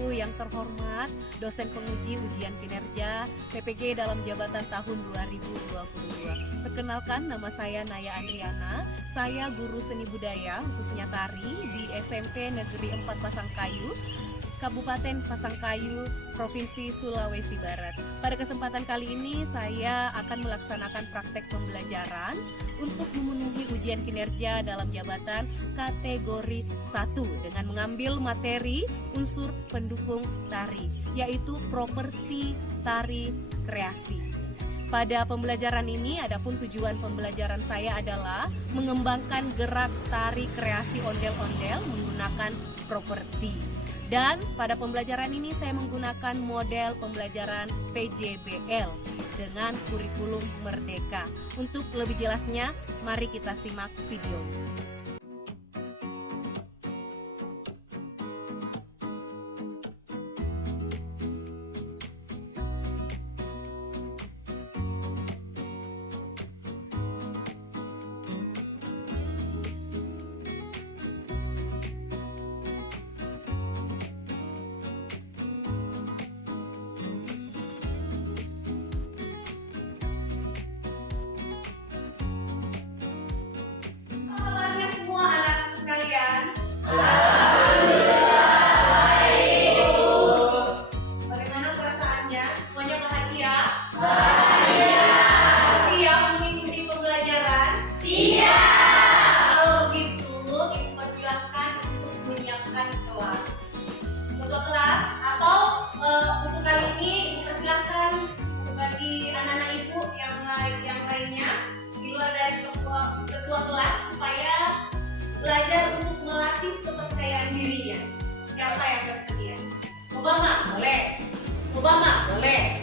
Guru yang terhormat, dosen penguji ujian kinerja PPG dalam jabatan tahun 2022. Perkenalkan, nama saya Naya Andriana. Saya guru seni budaya khususnya tari di SMP Negeri 4 Pasangkayu, Kabupaten Pasangkayu, Provinsi Sulawesi Barat. Pada kesempatan kali ini saya akan melaksanakan praktek pembelajaran untuk memenuhi ujian kinerja dalam jabatan kategori 1 dengan mengambil materi unsur pendukung tari, yaitu properti tari kreasi. Pada pembelajaran ini, adapun tujuan pembelajaran saya adalah mengembangkan gerak tari kreasi ondel-ondel menggunakan properti. Dan pada pembelajaran ini saya menggunakan model pembelajaran PJBL dengan kurikulum Merdeka. Untuk lebih jelasnya, mari kita simak video. Belajar untuk melatih kepercayaan dirinya. Siapa yang bersedia? Obama, boleh. Obama, boleh.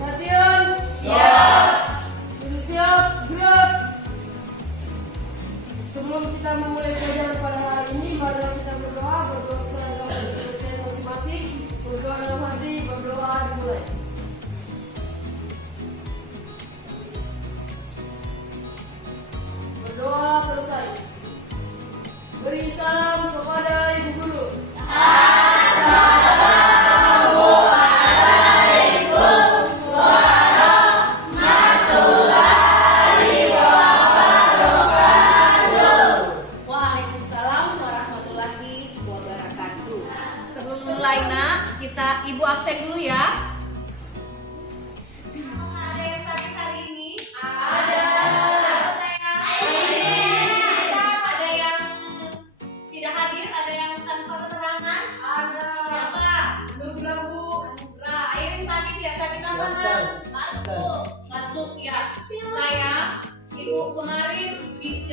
Latihan. Siap. Sudah siap, gerak. Sebelum kita memulai pelajaran pada hari ini, mari kita berdoa sesuai dengan kepercayaan masing-masing. Berdoa dalam hati, berdoa dimulai. Berdoa selesai. Beri salam kepada Ibu Guru. Assalamualaikum warahmatullahi wabarakatuh. Waalaikumsalam warahmatullahi wabarakatuh. Sebelum mulai, Nak, kita Ibu absen dulu ya. Ada yang sakit hari ini? Ada. Ada yang tidak hadir, ada yang tanpa keterangan? Ada. Siapa? Nugra, Bu. Nah, Airin sakit ya? Sakit apa, Nak? Batuk ya. Saya, Ibu kemarin di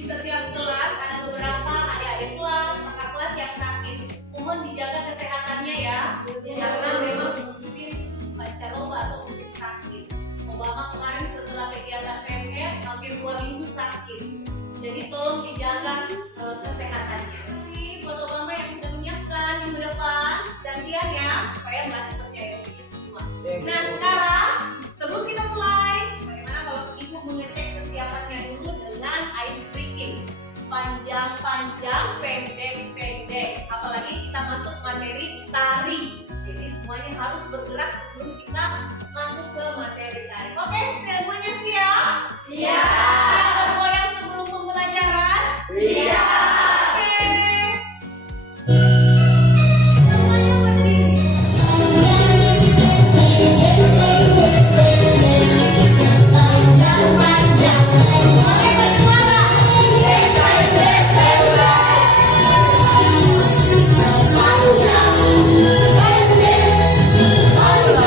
setiap kelas ada beberapa adik-adik kelas, kakak kelas yang sakit. Mohon dijaga kesehatannya ya. Karena memang musim pancaroba atau musim sakit. Obama kemarin setelah kegiatan PMR hampir 2 minggu sakit. Jadi tolong dijaga kesehatannya. Ini buat Obama yang sudah menyiapkan minggu depan gantian ya, supaya nggak percaya diri semua. Nah sekarang sebelum kita mulai, bagaimana kalau Ibu mengecek kesiapannya dulu dengan ice breaking, panjang-panjang, pendek-pendek. Apalagi kita masuk materi tari, jadi semuanya harus bergerak sebelum kita masuk ke materi tari. Oke, semuanya siap? Siap. Bergoyang sebelum pembelajaran? Siap. Oke. Semuanya berdiri. Oke, bersuara. Panjang, pendek,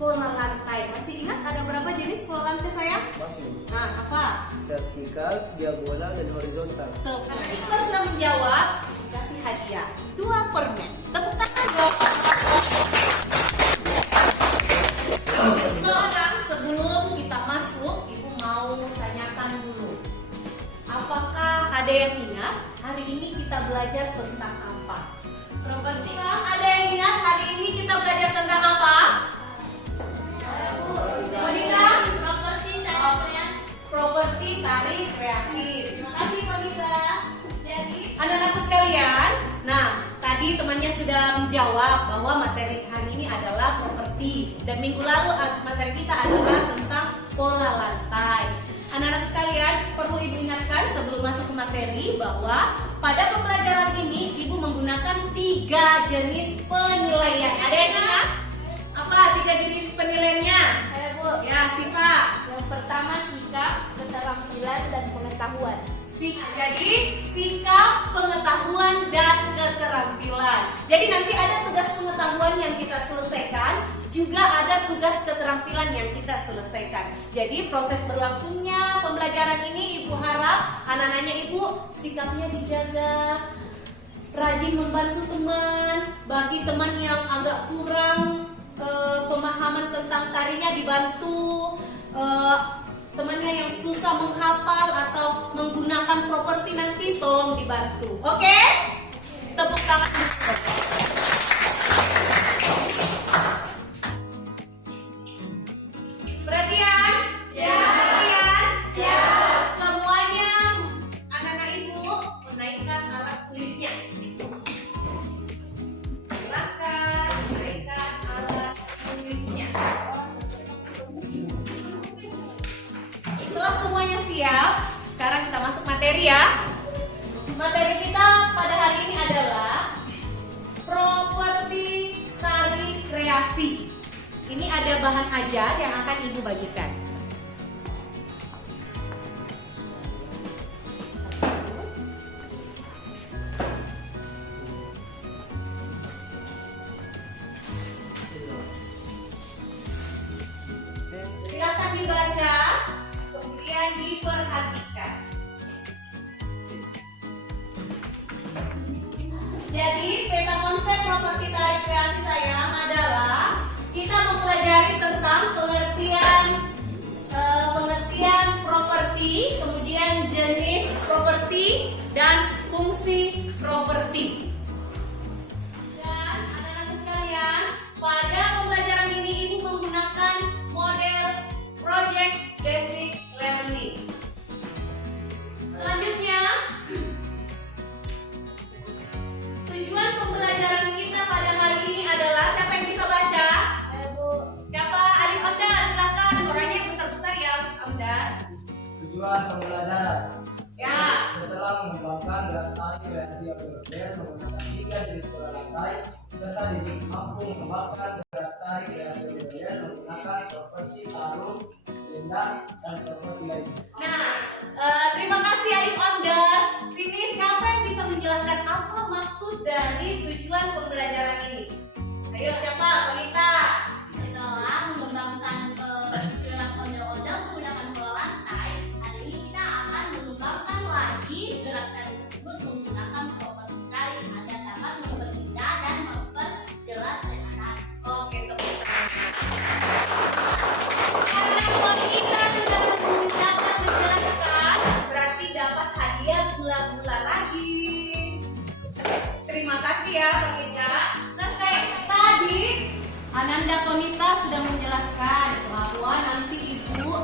pola lantai. Masih ingat ada berapa jenis pola lantai sayang? Masih. Nah, apa? Vertikal, diagonal, dan horizontal. Tuh, karena Iqbal sudah menjawab, kasih hadiah 2 permen. Tepuk tangan dong. Sekarang sebelum kita masuk, Ibu mau tanyakan dulu. Apakah ada yang ingat hari ini kita belajar tentang apa? Properti. Ada yang ingat hari ini kita belajar tentang apa? Monika? Properti tarik kreasi. Terima kasih Monika. Jadi anak-anakku sekalian, nah tadi temannya sudah menjawab bahwa materi hari ini adalah properti dan minggu lalu materi kita adalah tentang pola lantai. Anak-anak sekalian, perlu Ibu ingatkan sebelum masuk ke materi bahwa pada pembelajaran ini Ibu menggunakan 3 jenis penilaian. Ada yang ingat? Apa 3 jenis penilaiannya? Saya Bu. Ya, Siva. Yang pertama sikap, keterampilan dan pengetahuan. Jadi sikap, pengetahuan, dan keterampilan. Jadi nanti ada tugas pengetahuan yang kita selesaikan, juga ada tugas keterampilan yang kita selesaikan. Jadi proses berlangsungnya pembelajaran ini Ibu harap anak-anaknya Ibu sikapnya dijaga, rajin membantu teman, bagi teman yang agak kurang pemahaman tentang tarinya dibantu, temannya yang susah menghafal atau menggunakan properti nanti tolong dibantu. Oke? Tepuk tangan. Perhatian? Perhatian? Semuanya anak-anak Ibu menaikkan alat tulisnya. Silakan naikkan alat tulisnya. Setelah semuanya siap, sekarang kita masuk materi ya. Materi kita pada hari ini adalah properti tari kreasi. Ini ada bahan ajar yang akan Ibu bagikan. Silakan dibaca, kemudian diperhatikan. Jadi peta konsep properti tarik kreasi sayang adalah kita mempelajari tentang pengertian properti, kemudian jenis properti dan fungsi properti. Dan anak-anak sekalian, pada pembelajaran ini Ibu menggunakan model project basic learning. Selanjutnya, tujuan pembelajaran kita pada hari ini adalah, siapa yang bisa baca? Siapa? Alif Amdar, silakan. Suaranya yang besar-besar ya, Alif Amdar. Tujuan pembelajaran. Ya. Setelah mengembangkan gerak tarik kreasi yang berbeda menggunakan 3 jenis pola lantai, serta didik mampu mengembangkan gerak tarik kreasi yang berbeda menggunakan properti sarung, selendang, dan properti lainnya. Nah, terima kasih Alif Amdar. Sini siapa yang bisa menjelaskan apa maksud dari tujuan pembelajaran ini? Ayo siapa? Wanita. Setelah mengembangkan gerak ondel-ondel menggunakan pola lantai, hari ini kita akan mengembangkan lagi gerak tari tersebut menggunakan properti tari agar dapat mempermudah dan memperjelas anak-anak. Oke, tepuk tangan. Karena wanita sudah dapat menjelaskan, berarti dapat hadiah gula-gula lagi. Terima kasih ya Bang Ija. Selesai. Tadi Ananda Konita sudah menjelaskan bahwa nanti Ibu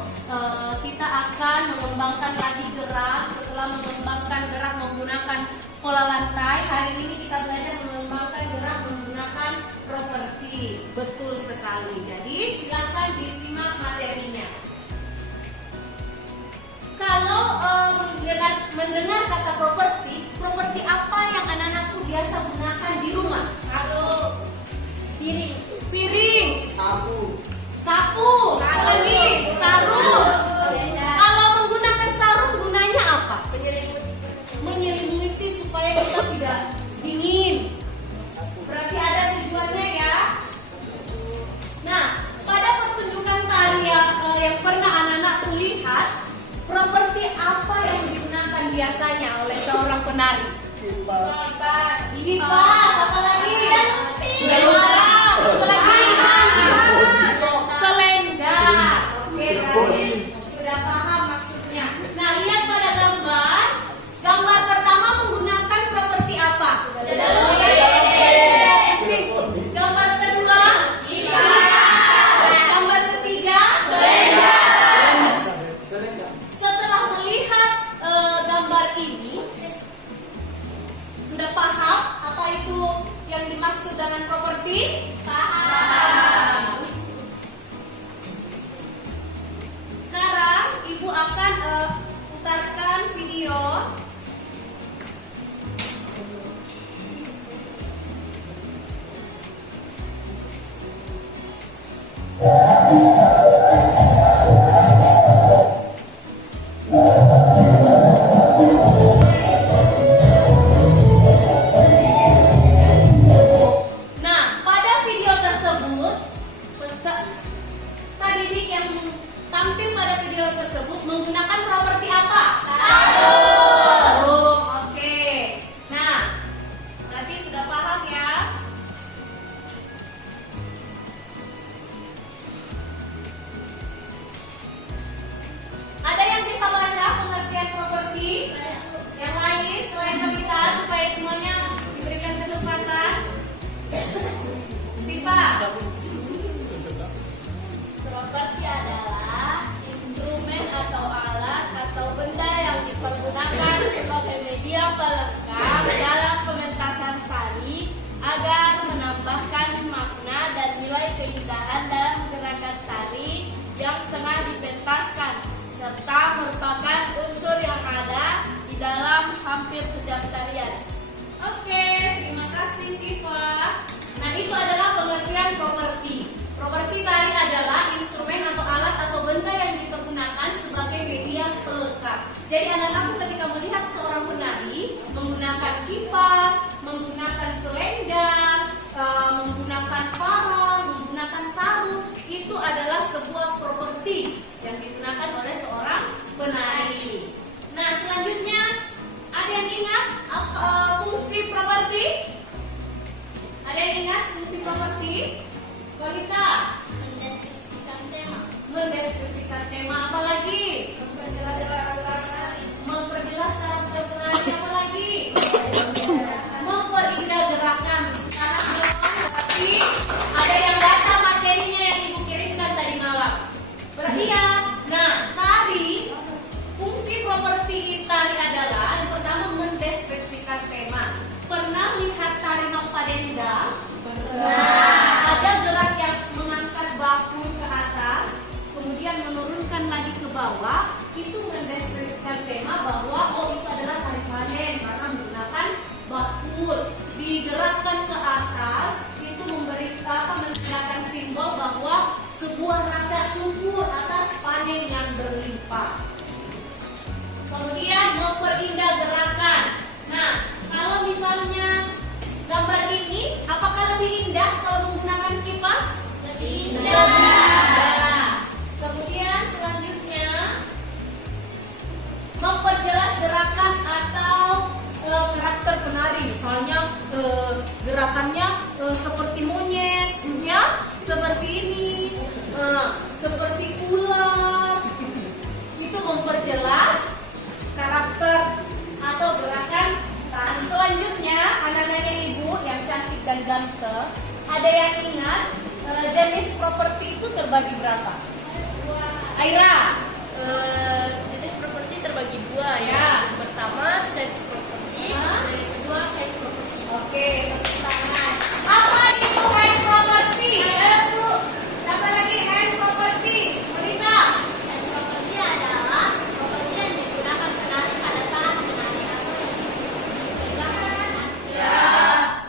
kita akan mengembangkan lagi gerak. Setelah mengembangkan gerak menggunakan pola lantai, hari ini kita belajar mengembangkan gerak menggunakan properti. Betul sekali. Jadi silakan disimak materinya. Kalau mendengar kata properti apa yang anak-anakku biasa gunakan di rumah? Sarung, piring, sapu, lagi sarung. Kalau menggunakan sarung gunanya apa? Menyelimuti supaya kita tidak dingin. Berarti ada tujuannya ya. Nah, pada biasanya oleh seorang penari? Kipas. Kipas, apa lagi? Alarm, apa lagi? Selendang. Oke, berarti sudah paham maksudnya. Nah, lihat pada gambar. Gambar pertama menggunakan properti apa? Gambar kedua? Gambar ketiga? Setelah melihat gambar ini, sudah paham apa itu yang dimaksud dengan properti? Paham. Sekarang Ibu akan putarkan video. Nah, pada video tersebut, peserta didik yang tampil pada video tersebut menggunakan properti apa? Sarung. Oke. Nah, berarti sudah paham ya? Ada yang bisa baca pengertian properti? Yang lain selain Melita supaya semuanya diberikan kesempatan. Stipa. Properti adalah instrumen atau alat atau benda yang dipergunakan sebagai media pelengkap dalam pementasan tari agar menambahkan makna dan nilai keindahan dalam gerakan tari yang tengah dipentaskan, serta merupakan unsur yang ada di dalam hampir setiap tarian. Oke, terima kasih Siva. Nah, itu adalah pengertian properti. Properti tari adalah instrumen atau alat atau benda yang dipergunakan sebagai media pelengkap. Jadi anak-anak ketika melihat seorang penari menggunakan kipas, menggunakan selendang, menggunakan parang, menggunakan sarung, itu adalah sebuah properti yang digunakan oleh seorang penari. Nah, selanjutnya ada yang ingat fungsi properti? Ada yang ingat fungsi properti? Kolita, Mendeskripsikan tema. mendeskripsikan tema apa lagi? Memperjelas karakter penari apa lagi? Memperindah gerakan. Karena berarti ada yang baca materinya yang Ibu kirimkan tadi malam. Berarti ya. Nah, tari, fungsi properti tari adalah yang pertama mendeskripsikan tema. Pernah lihat tari Mapadenda? Ada gerak yang mengangkat bahu ke atas, kemudian menurunkan lagi ke bawah. Itu mendeskripsikan tema bahwa itu adalah tari panen karena menggunakan bakul. Digerakkan ke atas, itu menunjukkan simbol bahwa sebuah rasa syukur atas panen yang berlimpah. Kemudian memperindah gerakan. Nah, kalau misalnya gambar ini, apakah lebih indah kalau menggunakan kipas? Lebih Lebih indah. indah. Kemudian selanjutnya memperjelas gerakan atau karakter penari. Misalnya gerakannya seperti monyet, ya, seperti ini, seperti ular. Itu memperjelas karakter atau gerakan tangan. Selanjutnya anak-anaknya Ibu yang cantik dan ganteng, ada yang ingat jenis properti itu terbagi berapa? Aira. Jenis properti terbagi dua ya. Ya. Yang pertama set properti, Hah? dan yang kedua kain properti. Oke, tepuk tangan. Apa itu hand property? Apa lagi hand property? Wanita. Dan properti adalah properti yang digunakan penari pada saat menari atau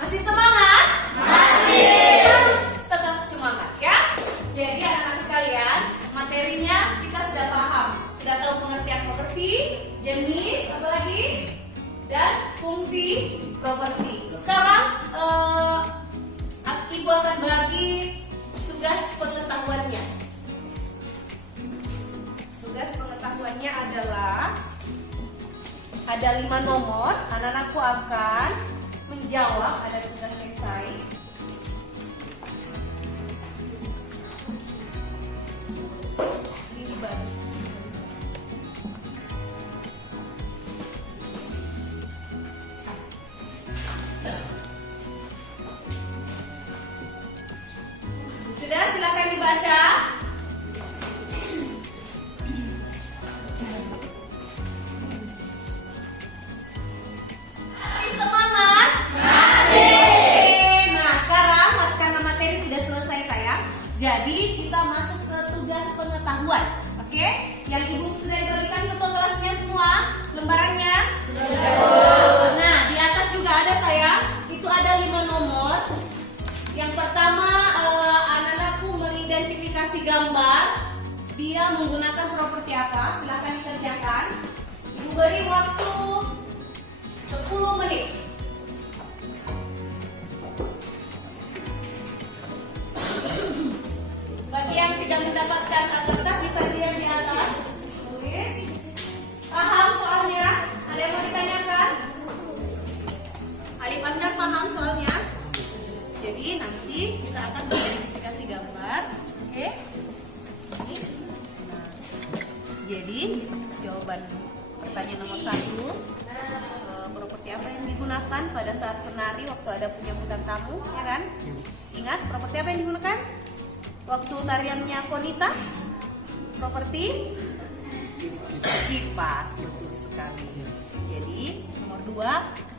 Masih semangat? Masih. Harus tetap semangat ya. Jadi anak-anak sekalian, materinya kita sudah paham, sudah tahu pengertian properti, jenis, apa lagi, dan fungsi properti. Sekarang Ibu akan bagi tugas pengetahuannya. Tugas pengetahuannya adalah ada 5 nomor. Anak-anakku akan menjawab, ada tugas esai. Ini baru. Sudah, silakan dibaca. Masih semangat? Masih. Nah, sekarang karena materi sudah selesai sayang, jadi kita masuk ke tugas pengetahuan. Oke? Yang ibu sudah dibagikan ketua kelasnya semua lembarannya? Nah, di atas juga ada sayang. Itu ada 5 nomor. Yang pertama, anak-anakku mengidentifikasi gambar. Dia menggunakan properti apa? Silahkan dikerjakan. Ibu beri waktu 10 menit. Bagi yang tidak mendapatkan kertas bisa dilihat di atas. Tulis. Paham soalnya? Ada yang mau ditanyakan? Alif Anda paham soalnya? Jadi nanti kita akan mengidentifikasi gambar. Oke? Nah, jadi jawaban pertanyaan nomor 1, properti apa yang digunakan pada saat penari waktu ada penyambutan tamu, ya kan? Ingat properti apa yang digunakan waktu tariannya Konita? Properti kipas, betul sekali. Jadi nomor 2,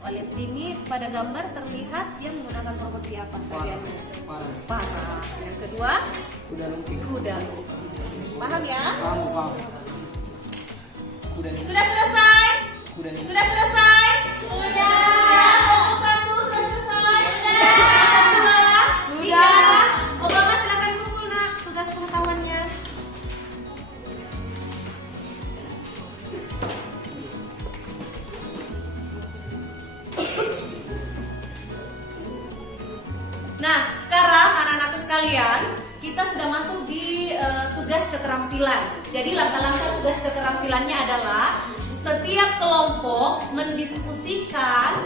lihat ini pada gambar terlihat dia menggunakan properti apa tariannya? Parang. Yang kedua, Kuda lumping. kuda lumping. Paham ya? Paham. Kuda Sudah selesai? kuda Sudah selesai? Sudah. Kelompok 1 sudah selesai? Sudah. 2, 3. Obama silakan kumpul nak tugas pengetahuannya. Nah, sekarang anak-anakku sekalian, kita sudah masuk di tugas keterampilan. Jadi langkah-langkah tugas keterampilannya adalah setiap kelompok mendiskusikan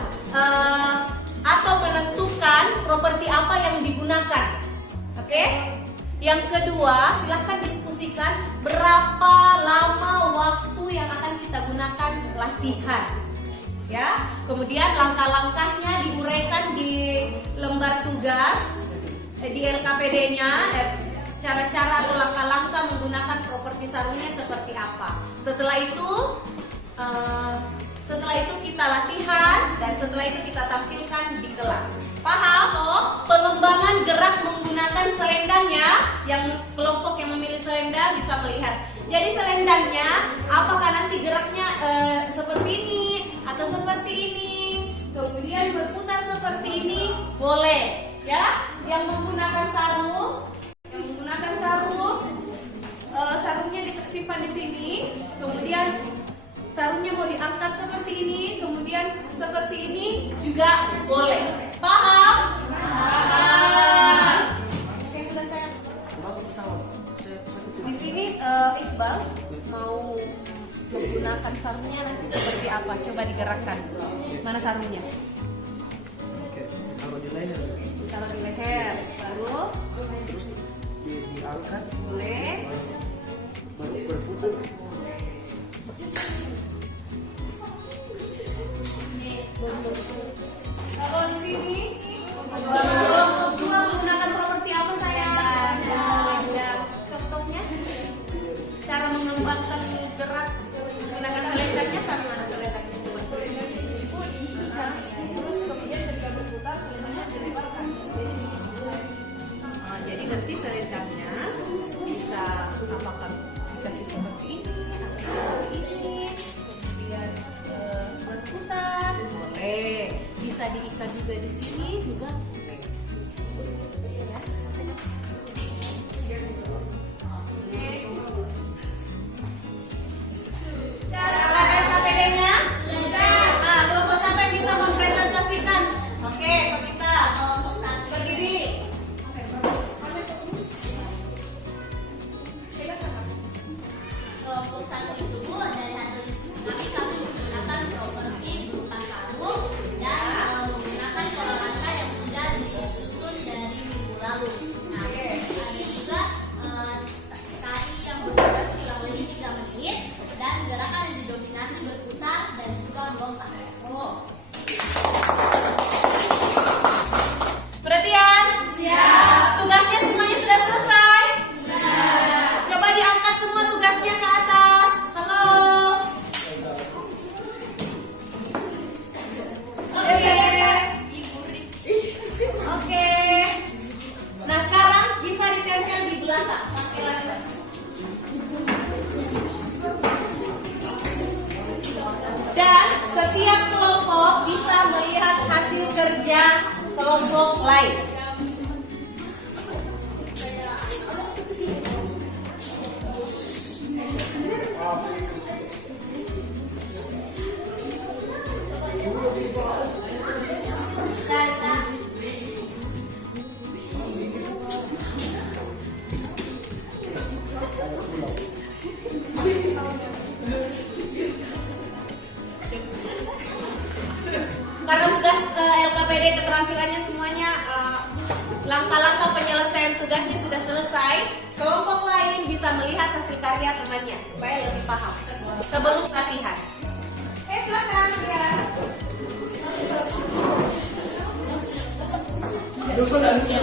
atau menentukan properti apa yang digunakan. Oke? Yang kedua, silahkan diskusikan berapa lama waktu yang akan kita gunakan latihan. Ya, kemudian langkah-langkahnya diuraikan di lembar tugas di LKPD-nya, cara-cara atau langkah-langkah menggunakan properti sarungnya seperti apa. Setelah itu kita latihan dan setelah itu kita tampilkan di kelas. Paham? Oh, pengembangan gerak menggunakan selendangnya. Yang kelompok yang memilih selendang bisa melihat. Jadi selendangnya apakah nanti geraknya seperti ini atau seperti ini, kemudian berputar seperti ini, boleh ya. Yang menggunakan sarung, sarungnya disimpan di sini, kemudian sarungnya mau diangkat seperti ini, kemudian seperti ini juga boleh. Paham? Oke, sudah saya. Di sini Iqbal mau menggunakan sarungnya nanti seperti apa? Coba digerakkan. Mana sarungnya? Oke, kalau di leher Taruh di leher, baru terus diangkat, boleh. baru berputar. Kalau di sini kelompok 2 menggunakan properti apa sayang? Selendang. Contohnya cara mengembangkan gerak menggunakan selendangnya sama mana selendangnya? Terus kemudian ketika berputar selendangnya dilemparkan. Jadi nanti selendangnya bisa apakah dikasih seperti ini atau seperti ini, kemudian berputar, boleh. Bisa diikat juga di sini juga. LKPD-nya? Nah, kelompok sampai bisa mempresentasikan. Oke, kita berdiri. Kelompok 1 itu dari hasil diskusi kami menggunakan properti kerja kelompok lain. Karena tugas LKPD keterampilannya semuanya langkah-langkah penyelesaian tugasnya sudah selesai, kelompok lain bisa melihat hasil karya temannya supaya lebih paham sebelum latihan. Silakan ya. Gantian.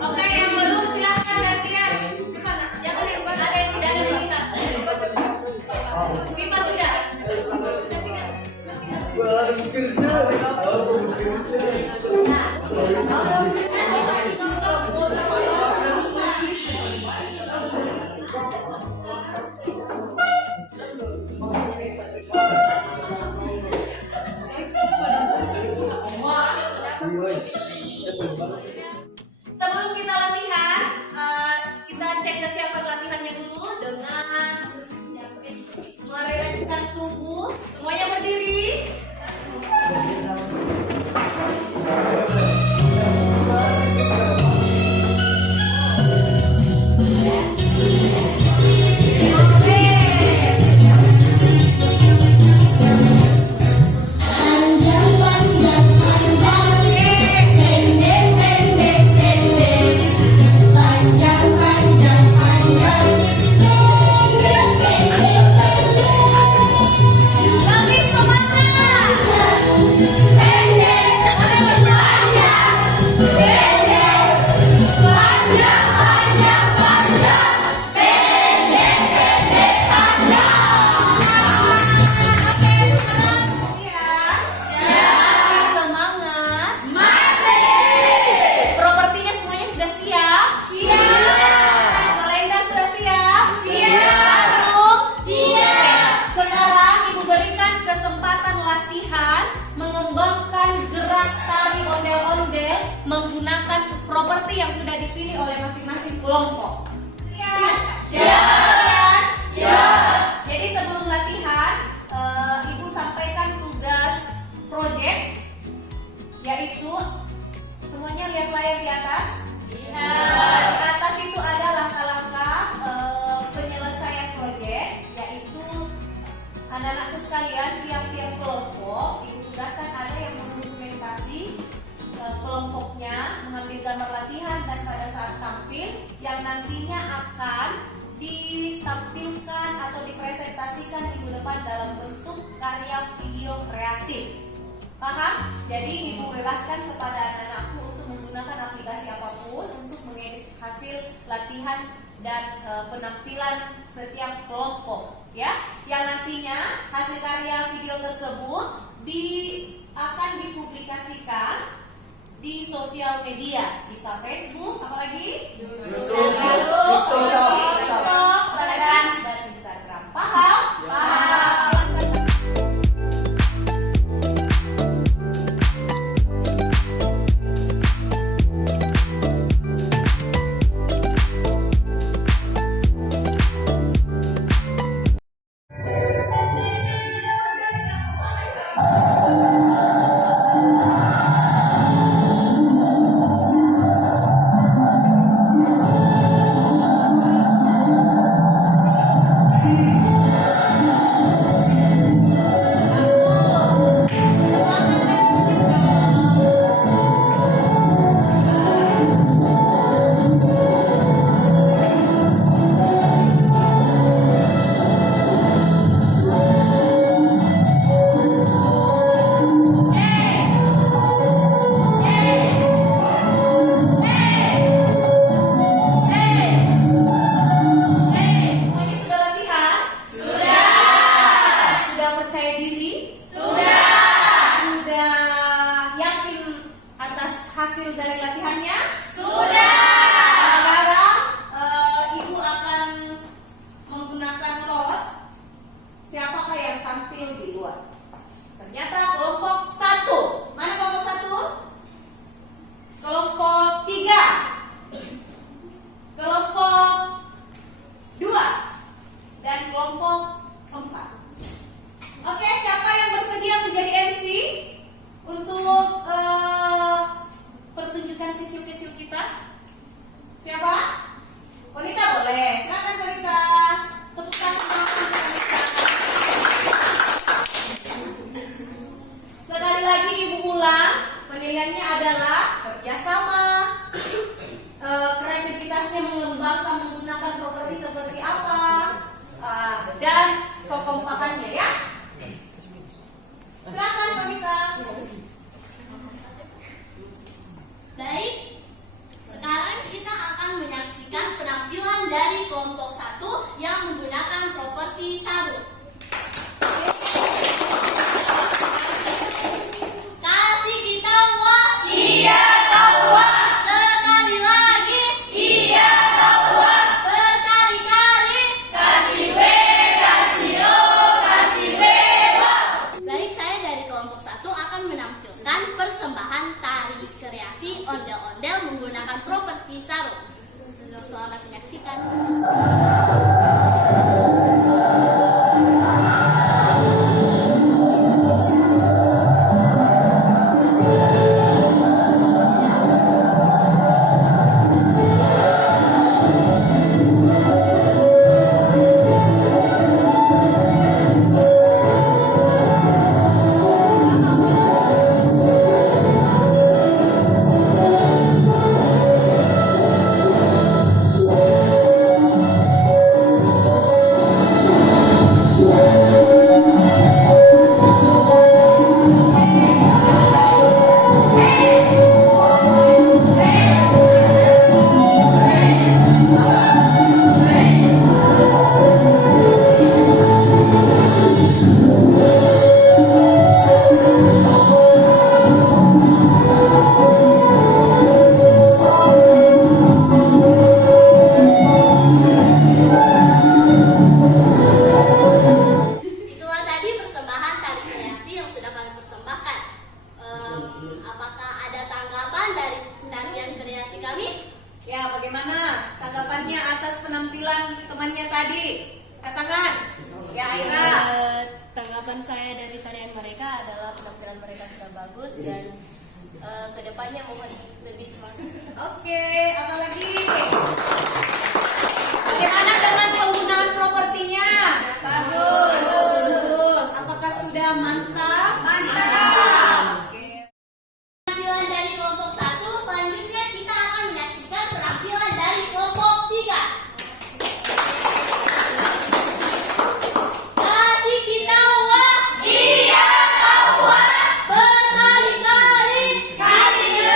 Oke, yang belum silahkan gantian. Gimana? Jangan ada yang tidak ada minat. Viva sudah. Sebelum kita latihan, kita cek kesiapan latihannya dulu dengan merilekskan tubuh. Semuanya berdiri. Lebih semangat. menggunakan properti yang sudah dipilih oleh masing-masing kelompok. Siap? Siap. Jadi sebelum latihan, Ibu sampaikan tugas proyek, yaitu semuanya lihat layar di atas. Di atas itu ada langkah-langkah penyelesaian proyek, yaitu anak-anakku sekalian, tiap-tiap kelompok Ibu tugaskan ada yang mendokumentasi kelompoknya, mengambil gambar latihan, dan pada saat tampil yang nantinya akan ditampilkan atau dipresentasikan minggu depan dalam bentuk karya video kreatif. Paham? Jadi Ibu bebaskan kepada anak-anakku untuk menggunakan aplikasi apapun untuk mengedit hasil latihan dan penampilan setiap kelompok, ya. Yang nantinya hasil karya video tersebut akan dipublikasikan di sosial media, bisa Facebook, apalagi YouTube, TikTok, dan Instagram. Paham? Paham. tampil di luar. Ternyata kelompok 1. Mana kelompok 1? Kelompok 3. Kelompok 2. Dan kelompok 4. Oke, siapa yang bersedia menjadi MC untuk pertunjukan kecil-kecil kita? Siapa? Wanita boleh. Silakan wanita. Tepuk tangan untuk wanita. Sekali lagi ibu ulang, penilaiannya adalah kerjasama, kreativitasnya mengembangkan menggunakan properti seperti apa, dan kekompakannya ya. Silakan wanita. Baik, sekarang kita akan menyaksikan penampilan dari kelompok 1 yang menggunakan properti sarung. Kasih kita wah. Iya tahu. Sekali lagi. Iya tahu. Berkali-kali. Kasih W, kasih O, kasih W. Baik, saya dari kelompok 1 akan menampilkan persembahan tari kreasi ondel-ondel menggunakan properti sarung. Selamat menyaksikan. Itulah tadi persembahan tari kreasi yang sudah kami persembahkan. Apakah ada tanggapan dari tarian kreasi kami? Ya, bagaimana tanggapannya atas penampilan temannya tadi? Katakan. Ya, Aira. Tanggapan saya dari tarian mereka adalah penampilan mereka sudah bagus dan kedepannya mohon lebih semangat. Oke, apalagi? Bagaimana dengan penggunaan propertinya? Bagus. Bagus. Apakah sudah mantap? Mantap. Oke. Penampilan dari kelompok 1, selanjutnya kita akan menyaksikan penampilan dari kelompok 3. Kasih kita wah. Iya tahu. Berkali-kali. Kasih W,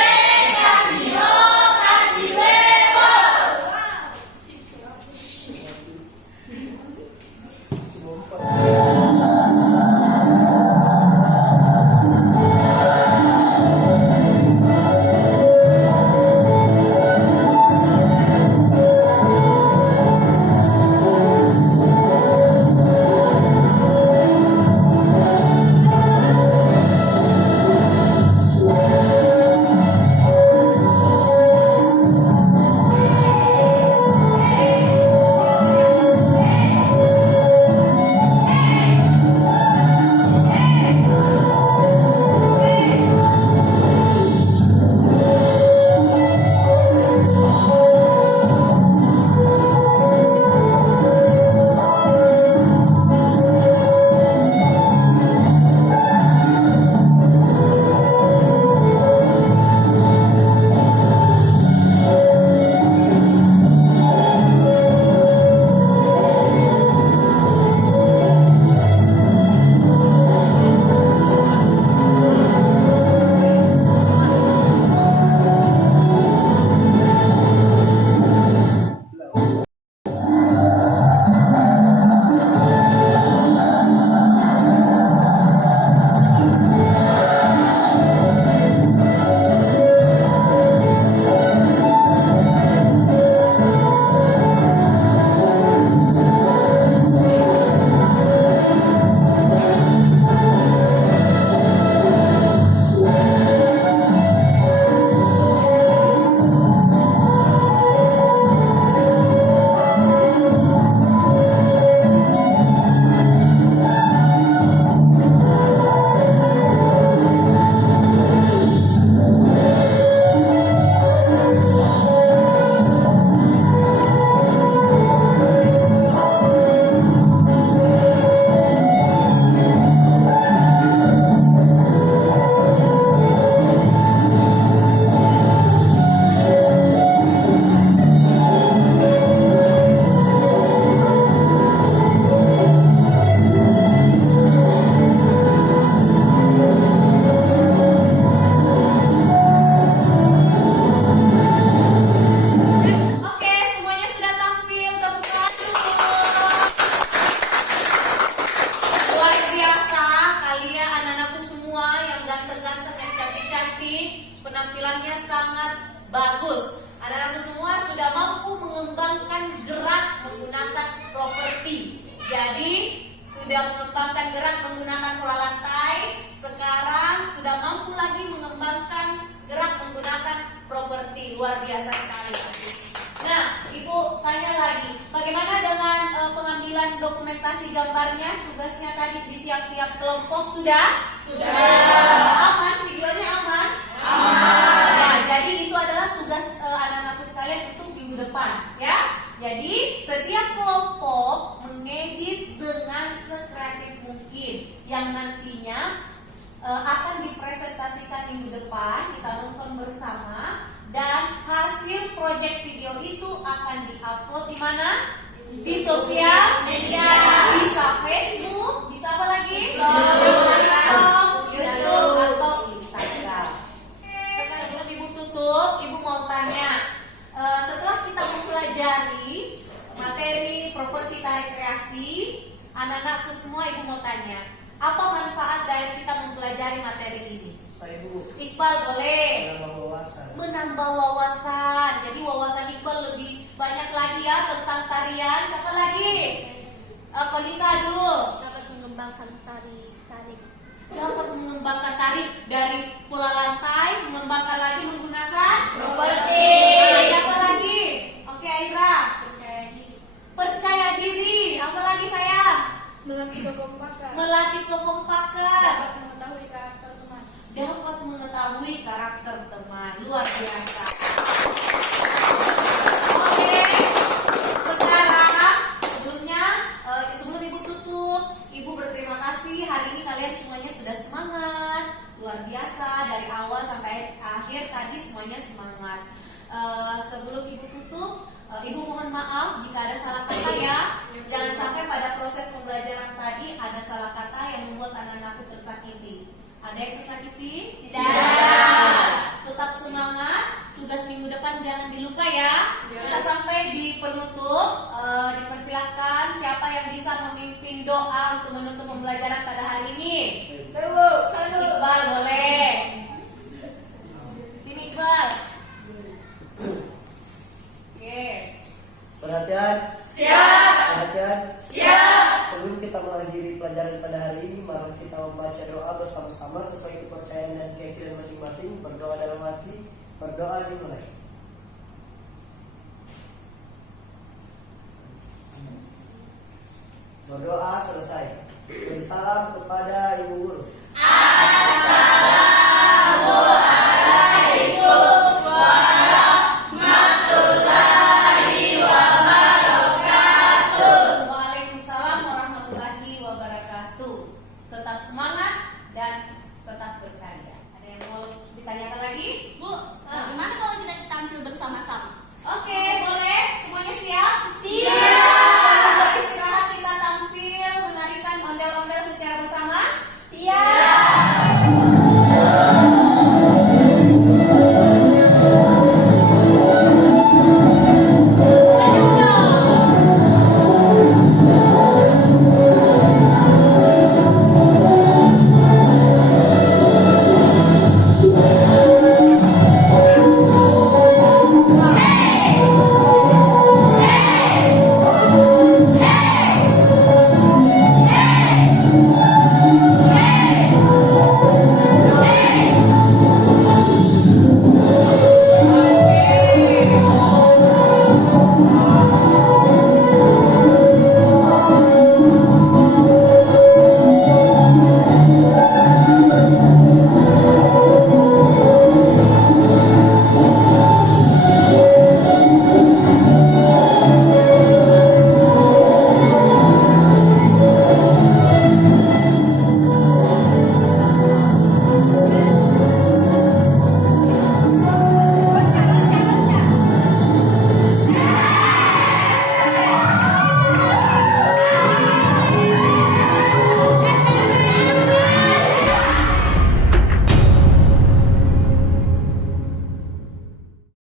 kasih O, kasih W. penampilannya sangat bagus. Anak-anak semua sudah mampu mengembangkan gerak menggunakan properti. Jadi sudah mengembangkan gerak menggunakan pola lantai. Sekarang sudah mampu lagi mengembangkan gerak menggunakan properti. Luar biasa sekali. Nah, Ibu tanya lagi, bagaimana dengan pengambilan dokumentasi gambarnya? Tugasnya tadi di tiap-tiap kelompok sudah? Sudah. Aman? Videonya aman? Aman. Nah, jadi itu adalah tugas anak-anakku sekalian untuk minggu depan, ya. Jadi setiap kelompok mengedit dengan sekreatif mungkin yang nantinya akan dipresentasikan minggu depan, kita nonton bersama. Dan hasil proyek video itu akan diupload di mana? Di sosial media. Bisa Facebook, bisa apa lagi? TikTok, YouTube, atau Instagram. Sekarang Ibu tutup, Ibu mau tanya. Setelah kita mempelajari materi properti tarik kreasi, anak-anakku semua Ibu mau tanya, apa manfaat dari kita mempelajari materi ini? Saya dulu. Iqbal boleh. Menambah wawasan. Menambah wawasan. Jadi wawasan Iqbal lebih banyak lagi ya tentang tarian. Siapa lagi? Kolita dulu. Dapat mengembangkan tarik. Dapat mengembangkan tarik dari pola lantai, mengembangkan lagi menggunakan Properti. Siapa lagi? Oke, Aira. Percaya diri. Apa lagi sayang? Melatih kekompakan. Melatih kekompakan. Dapat mengetahui karakter teman. Dapat mengetahui karakter teman. Luar biasa. Oke, sekarang sebelum Ibu tutup, Ibu berterima kasih. Hari ini kalian semuanya sudah semangat. Luar biasa, dari awal sampai akhir tadi semuanya semangat. Sebelum Ibu tutup, Ibu mohon maaf jika ada salah kata ya. Jangan sampai pada proses pembelajaran tadi ada salah kata yang membuat anak-anakku tersakiti. Ada yang tersakiti? Tidak. Tetap semangat. Tugas minggu depan jangan dilupa ya. Kita sampai di penutup. Dipersilahkan siapa yang bisa memimpin doa untuk menutup pembelajaran pada hari ini. Iqbal boleh. Sini Iqbal. Oke. Perhatian. Siap. Perhatian. Siap. Sebelum kita mengakhiri pelajaran pada hari ini, mari kita membaca doa bersama-sama sesuai kepercayaan dan keyakinan masing-masing. Berdoa dalam hati, berdoa dimulai. Berdoa selesai. Beri salam kepada Ibu Guru. Waalaikumsalam warahmatullahi wabarakatuh. Tetap semangat dan tetap berkarya. Ada yang mau ditanyakan lagi? Bu, bagaimana kalau kita tampil bersama-sama? Oke, boleh. Semuanya siap? Siap.